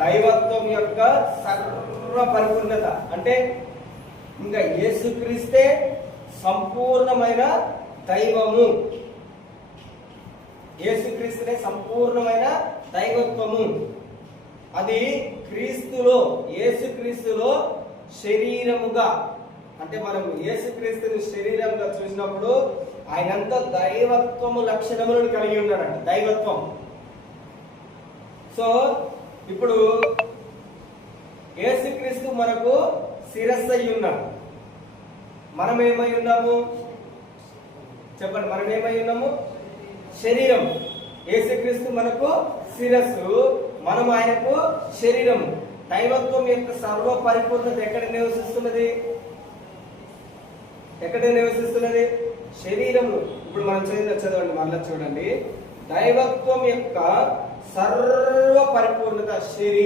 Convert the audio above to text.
దైవత్వం యొక్క సర్వ పరిపూర్ణత. అంటే ఇంకా యేసుక్రీస్తే సంపూర్ణమైన దైవము, యేసుక్రీస్తునే సంపూర్ణమైన దైవత్వము. అది క్రీస్తులో, యేసుక్రీస్తులో శరీరముగా, అంటే మనం యేసుక్రీస్తుని శరీరంగా చూసినప్పుడు ఆయనంతా దైవత్వము లక్షణములను కలిగి ఉన్నాడంట, దైవత్వం. సో ఇప్పుడు యేసుక్రీస్తు మనకు శిరస్సు అయి ఉన్నాడు. మనం ఏమై ఉన్నాము చెప్పండి? మనం ఏమై ఉన్నాము? శరీరం. యేసుక్రీస్తు మనకు శిరస్సు, మనం ఆయనకు శరీరము. దైవత్వం యొక్క సర్వ పరిపూర్ణత ఎక్కడ నివసిస్తున్నది? ఎక్కడ నివసిస్తున్నది? శరీరంలో. ఇప్పుడు మనం చదవండి, మళ్ళీ చూడండి. దైవత్వం యొక్క సర్వ పరిపూర్ణత శరీరం